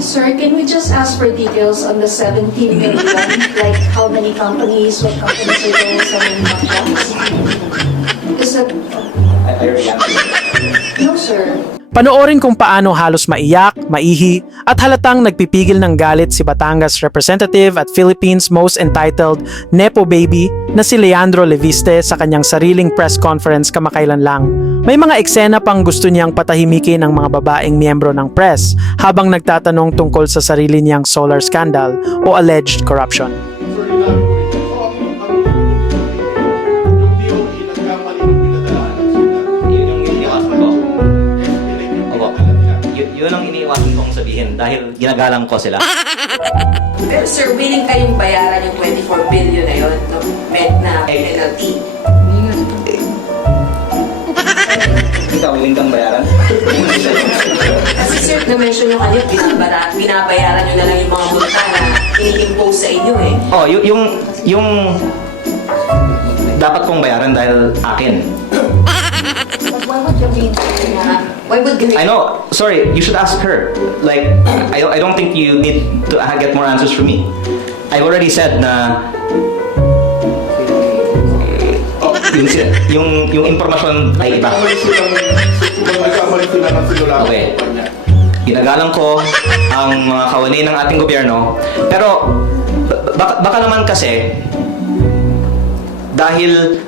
Sir, can we just ask for details on the 17 million? Like how many companies, what companies are those, how many contracts? Is that... I already answered. No, sir. Panoorin kung paano halos maiyak, maihi, at halatang nagpipigil ng galit si Batangas representative at Philippines' most entitled Nepo baby na si Leandro Leviste sa kanyang sariling press conference kamakailan lang. May mga eksena pang gusto niyang patahimikin ng mga babaeng miyembro ng press habang nagtatanong tungkol sa sarili niyang solar scandal o alleged corruption. Yun ang iniiwasan kong sabihin dahil ginagalang ko sila. Pero sir, willing kayong bayaran yung 24 billion na yun, no? Met na penalty. Ikaw, willing kang bayaran? Kasi sir, na-mention nyo kanyo, binabayaran nyo na lang yung mga multa na ini-impose sa inyo eh. Oh, yung dapat kong bayaran dahil akin. Why would you mean Why would you... I know. Sorry, you should ask her. Like, I don't think you need to get more answers from me. I've already said na yung impormasyon ay iba. Okay. Ginagalang ko ang mga kawani ng ating gobyerno. Pero baka naman kasi dahil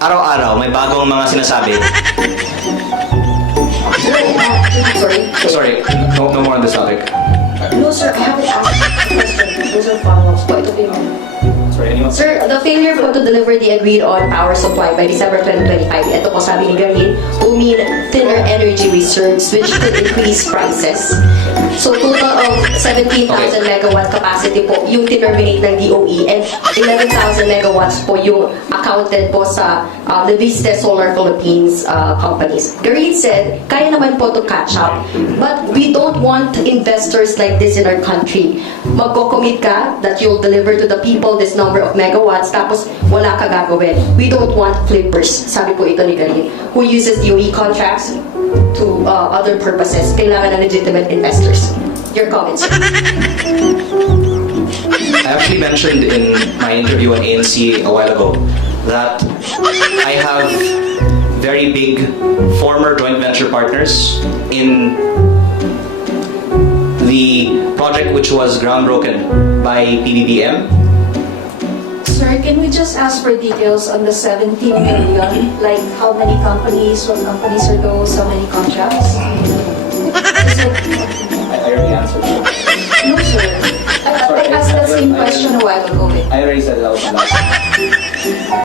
araw-araw may bagong mga sinasabi. Sorry, no more on this topic. No, sir, I haven't asked the question. Those are follow-ups po. Ito po yung... Sorry, anyone? Sir, the failure po to deliver the agreed-on power supply by December 2025, ito po sabi ni Garin, will mean thinner energy reserves which could increase prices. So total of 17,000 megawatt capacity po yung tinerminate ng DOE and 11,000 megawatts po yung accounted po sa Leviste Solar Philippines companies. Garin said, kaya naman po to catch up, but we don't want investors like this in our country. Magko-commit ka that you'll deliver to the people this number of megawatts tapos wala ka gagawin. We don't want flippers, sabi po ito ni Garin, who uses DOE contracts to other purposes. Kailangan ng legitimate investors. Your comments. I actually mentioned in my interview on ANC a while ago that I have very big former joint venture partners in the project which was groundbroken by PBBM. Sir, can we just ask for details on the 17 million? Like how many companies, what companies are those, how many contracts? Is it... I already answered. No, sir. I asked that same question a while ago. I already said that was